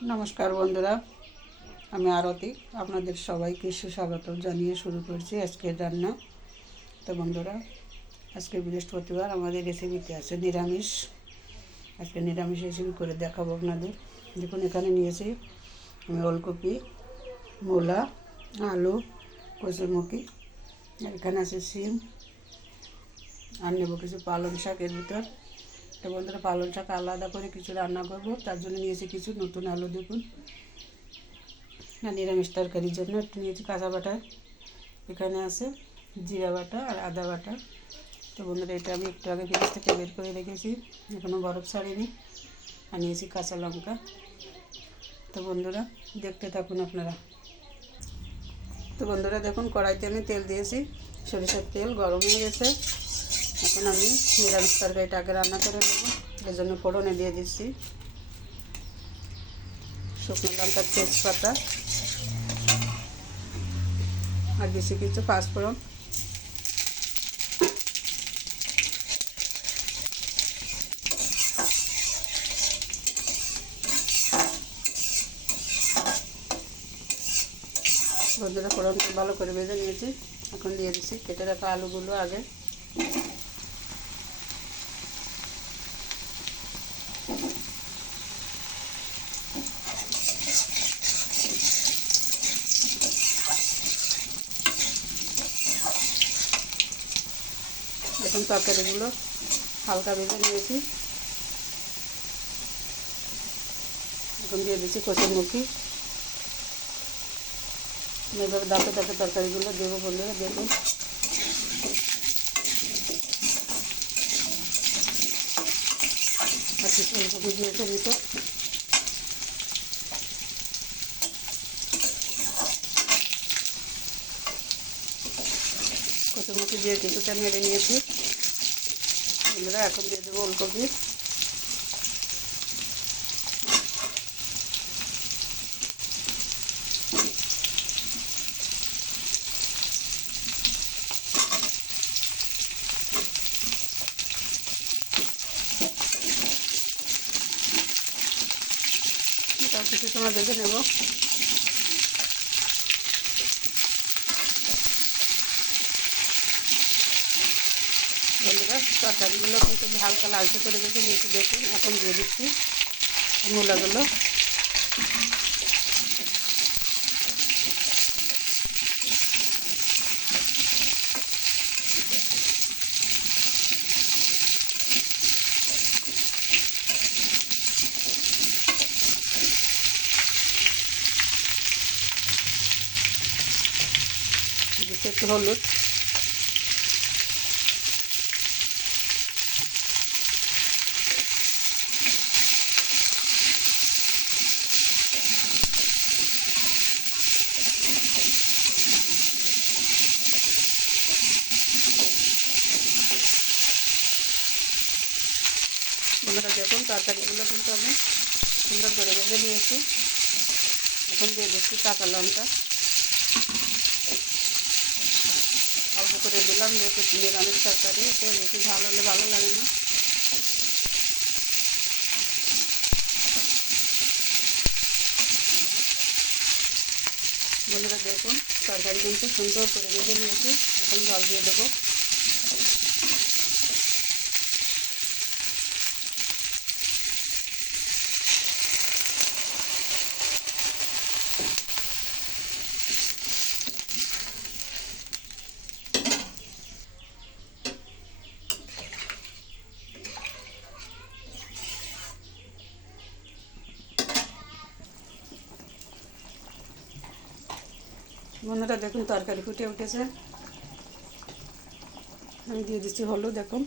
নমস্কার বন্ধুরা, আমি আরতি। আপনাদের সবাইকে সুস্বাগত জানিয়ে শুরু করছি আজকের রান্না। তো বন্ধুরা, আজকে বৃহস্পতিবার, আমাদের রেসিপিতে আছে নিরামিষ। আজকে নিরামিষ রেসিপি করে দেখাবো আপনাদের। দেখুন, এখানে নিয়েছি আমি ওলকপি, মূলা, আলু, কচুরমুখী, আর এখানে আছে শিম, আর নেবো কিছু পালং শাক এর ভিতর। তো বন্ধুরা, পালং শাক আলাদা করে কিছু রান্না করব, তার জন্য নিয়েছি কিছু নতুন আলু। দেখুন, আর নিরামিষ তরকারির জন্য একটু নিয়েছি কাঁচা বাটা, এখানে আছে জিরা বাটা আর আদা বাটা। তো বন্ধুরা, এটা আমি একটু আগে ফ্রিজ থেকে বের করে রেখেছি, এখনও বরফ ছাড়িনি। আর নিয়েছি কাঁচা লঙ্কা। তো বন্ধুরা, দেখতে থাকুন আপনারা। তো বন্ধুরা দেখুন, কড়াইতে আমি তেল দিয়েছি, সরিষার তেল গরম হয়ে গেছে। এখন আমি নিরামিষ তরকারিটা আগে রান্না করে নেব, এর জন্য ফোড়নে দিয়ে দিচ্ছি শুকনো লঙ্কার তেজপাতা, আর বেশি কিছু পাঁচফোড়ন। বন্ধুরা, ফোড়নটা ভালো করে ভেজে নিয়েছি। এখন দিয়ে দিচ্ছি কেটে রাখা আলুগুলো আগে। এখন তরকারিগুলো হালকা ভেজে নিয়েছি। এখন দিয়ে দিচ্ছি কচুরমুখী। এভাবে দাপে দাপে তরকারিগুলো দেবো বন্ধুরা, দেখুন। আর কিছু ফুলকপি দিয়েছে ভিতর। কচুরমুখী দিয়ে কিছুটা নেড়ে নিয়েছি বন্ধুরা। এখন দিয়ে দেবো ওলকপি। এটাও কিছু সময় ভেজে নেব। বন্ধুরা, তরকারিগুলো কিন্তু হালকা লালচে করে ভেজে নিয়েছি, দেখুন। এখন দিয়ে দিচ্ছি মূলাগুলো। দিচ্ছি একটু হলুদ। বন্ধুরা দেখুন, তরকারিগুলো কিন্তু আমি সুন্দর করে ভেজে নিয়েছি। এখন দিয়ে দিচ্ছি কাঁচা লঙ্কা, অল্প করে দিলাম, যেহেতু নিরামিষ তরকারি, এতে বেশি ঝাল হলে ভালো লাগে না। বন্ধুরা দেখুন, তরকারি কিন্তু সুন্দর করে ভেজে নিয়েছি। এখন জল দিয়ে দেবো। বন্ধুরা দেখুন, তরকারি ফুটে উঠেছে। আমি দিয়ে দিচ্ছি হলুদ। দেখুন,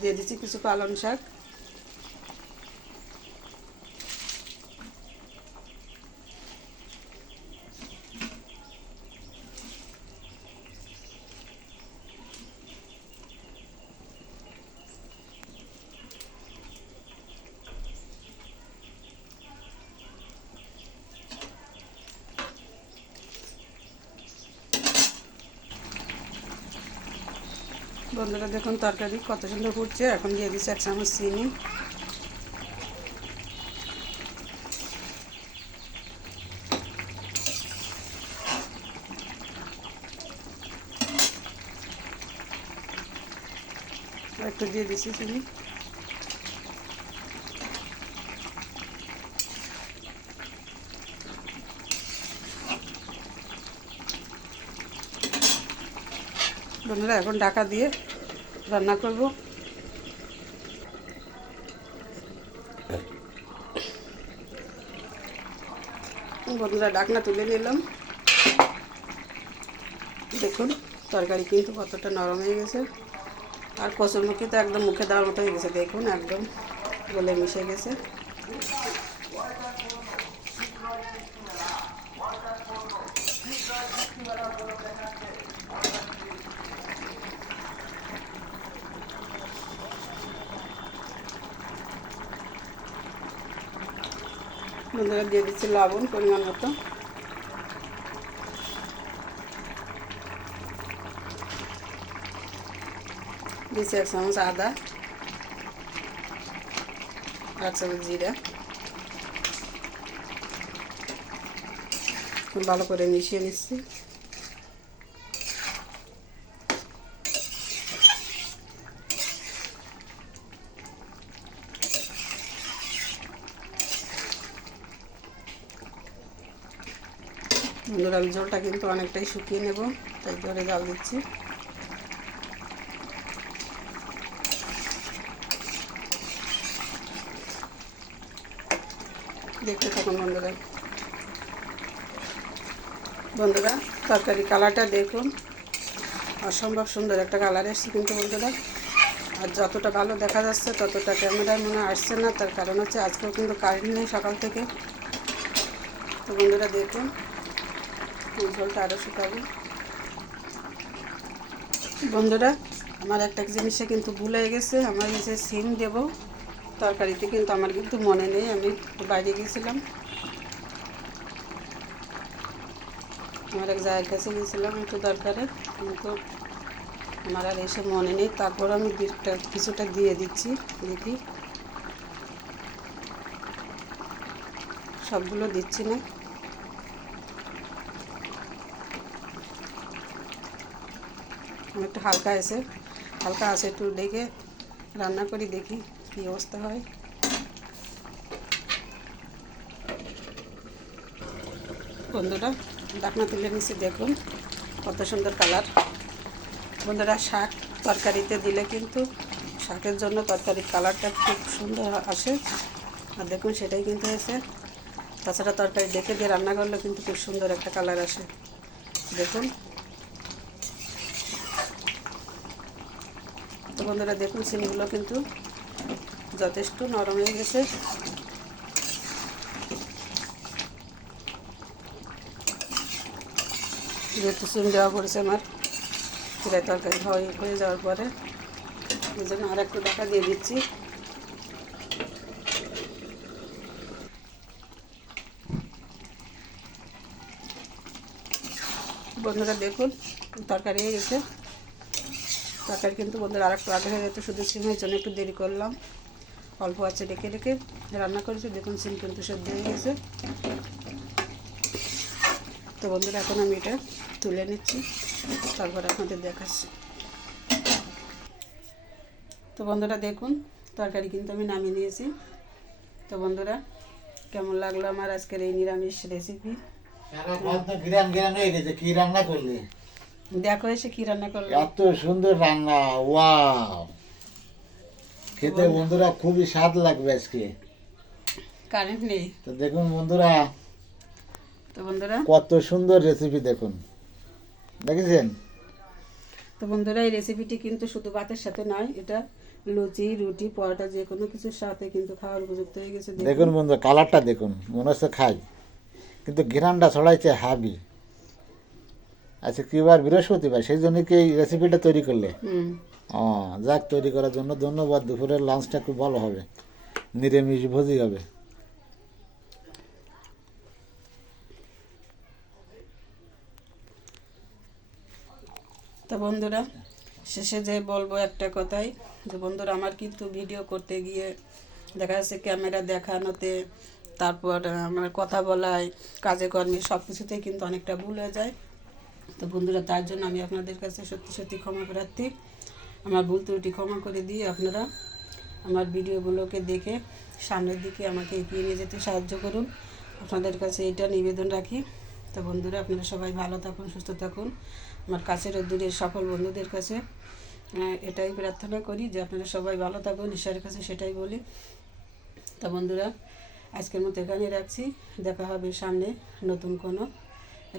দিয়ে দিচ্ছি কিছু পালং শাক। বন্ধুরা দেখুন তরকারি কত সুন্দর ফুটছে। এখন দিয়ে দিচ্ছি 1 চামচ চিনি। একটু দিয়ে দিচ্ছি চিনি। বন্ধুরা এখন ঢাকা দিয়ে রান্না করব। বন্ধুরা ঢাকনা তুলে নিলাম। দেখুন তরকারি কিন্তু কতটা নরম হয়ে গেছে, আর কচুরমুখী তো একদম মুখে দেওয়ার মতো হয়ে গেছে। দেখুন একদম গলে মিশে গেছে। বন্ধুরা দিয়ে দিচ্ছি লবণ পরিমাণ মতো। দিচ্ছি 1 চামচ আদা, 1 চামচ জিরা। ভালো করে মিশিয়ে নিচ্ছি। বন্ধুরা আমি জলটা কিন্তু অনেকটাই শুকিয়ে নেব, তাই জোরে জাল দিচ্ছি। দেখতে থাকুন বন্ধুরা। বন্ধুরা তরকারি কালারটা দেখুন, অসম্ভব সুন্দর একটা কালার এসছে কিন্তু বন্ধুরা। আর যতটা ভালো দেখা যাচ্ছে ততটা ক্যামেরায় মনে আসছে না, তার কারণ হচ্ছে আজকেও কিন্তু কারেন্ট নেই সকাল থেকে। তো বন্ধুরা দেখুন ঝোলটা আরও শুকাবো। বন্ধুরা আমার একটা জিনিসে কিন্তু ভুল হয়ে গেছে, আমার এই যে সিম দেব তরকারিতে কিন্তু আমার কিন্তু মনে নেই, আমি বাইরে গিয়েছিলাম, আমার এক জায়গার কাছে গিয়েছিলাম একটু দরকারে, কিন্তু আমার আর এসে মনে নেই। তারপর আমি কিছুটা দিয়ে দিচ্ছি, দেখি সবগুলো দিচ্ছি না। একটু হালকা আছে একটু দেখে রান্না করি, দেখি কী অবস্থা হয়। বন্ধুরা ঢাকনা তুলে নিচ্ছি, দেখুন কত সুন্দর কালার। বন্ধুরা শাক তরকারিতে দিলে কিন্তু শাকের জন্য তরকারির কালারটা খুব সুন্দর আসে, আর দেখুন সেটাই কিন্তু হয়েছে। তাছাড়া তরকারি দেখে দিয়ে রান্না করলে কিন্তু খুব সুন্দর একটা কালার আসে। দেখুন তো বন্ধুরা দেখুন সিমগুলো কিন্তু যথেষ্ট নরম হয়ে গেছে। যেহেতু সিম দেওয়া পড়েছে আমার চিরাই তরকারি হয়ে যাওয়ার পরে, এই জন্য আর একটু ঢাকা দিয়ে দিচ্ছি। বন্ধুরা দেখুন তরকারি হয়ে গেছে। তরকারি কিন্তু বন্ধুরা আর একটু আগে হয়ে যেত, শুধু সিমের জন্য একটু দেরি করলাম। অল্প আছে রেখে রেখে রান্না করেছি। দেখুন সিম কিন্তু সেদ্ধ হয়ে গেছে। তো বন্ধুরা এখন আমি এটা তুলে নিচ্ছি, তারপর আপনাদের দেখাচ্ছি। তো বন্ধুরা দেখুন তরকারি কিন্তু আমি নামিয়ে নিয়েছি। তো বন্ধুরা কেমন লাগলো আমার আজকের এই নিরামিষ রেসিপি? কি রান্না করলে? দেখো এসে কি রান্না করলো। এত সুন্দর রান্না, ওয়াও! খেতে বন্ধুরা খুবই স্বাদ লাগবে আজকে। কারেন্ট নেই তো দেখুন বন্ধুরা, তো বন্ধুরা কত সুন্দর রেসিপি দেখুন, দেখেছেন? তো বন্ধুরা এই রেসিপিটি কিন্তু শুধু ভাতের সাথে নয়, এটা লুচি রুটি পরোটা যে কোনো কিছুর সাথে কিন্তু খাওয়ার উপযুক্ত হয়ে গেছে। দেখুন বন্ধুরা কালারটা দেখুন, মনে হচ্ছে খাই, কিন্তু ঘ্রাণটা ছড়াইছে হাবি। আচ্ছা কি বার? বৃহস্পতিবার, সেই জন্য কি এই রেসিপিটা তৈরি করলে? ও যাক, তৈরি করার জন্য ধন্যবাদ। দুপুরের লাঞ্চটা খুব ভালো হবে, নিরামিষ ভোজি হবে। তো বন্ধুরা শেষে যে বলবো একটা কথাই, যে বন্ধুরা আমার কিন্তু ভিডিও করতে গিয়ে দেখা যাচ্ছে ক্যামেরা দেখানোতে, তারপর আমার কথা বলায়, কাজে কর্মে সব কিছুতেই কিন্তু অনেকটা ভুল হয়ে যায়। তো বন্ধুরা, তার জন্য আমি আপনাদের কাছে সত্যি সত্যি ক্ষমা প্রার্থী। আমার ভুল ত্রুটি ক্ষমা করে দিয়ে আপনারা আমার ভিডিওগুলোকে দেখে সামনের দিকে আমাকে এগিয়ে নিয়ে যেতে সাহায্য করুন, আপনাদের কাছে এটা নিবেদন রাখি। তো বন্ধুরা, আপনারা সবাই ভালো থাকুন, সুস্থ থাকুন। আমার কাছের ও দূরের সকল বন্ধুদের কাছে এটাই প্রার্থনা করি যে আপনারা সবাই ভালো থাকুন, ঈশ্বরের কাছে সেটাই বলি। তা বন্ধুরা, আজকের মতো এখানেই রাখছি। দেখা হবে সামনে নতুন কোনো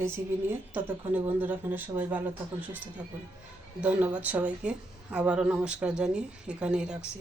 রেসিপি নিয়ে। ততক্ষণে বন্ধুরা, আপনারা সবাই ভালো থাকুন, সুস্থ থাকুন। ধন্যবাদ সবাইকে। আবারও নমস্কার জানিয়ে এখানেই রাখছি।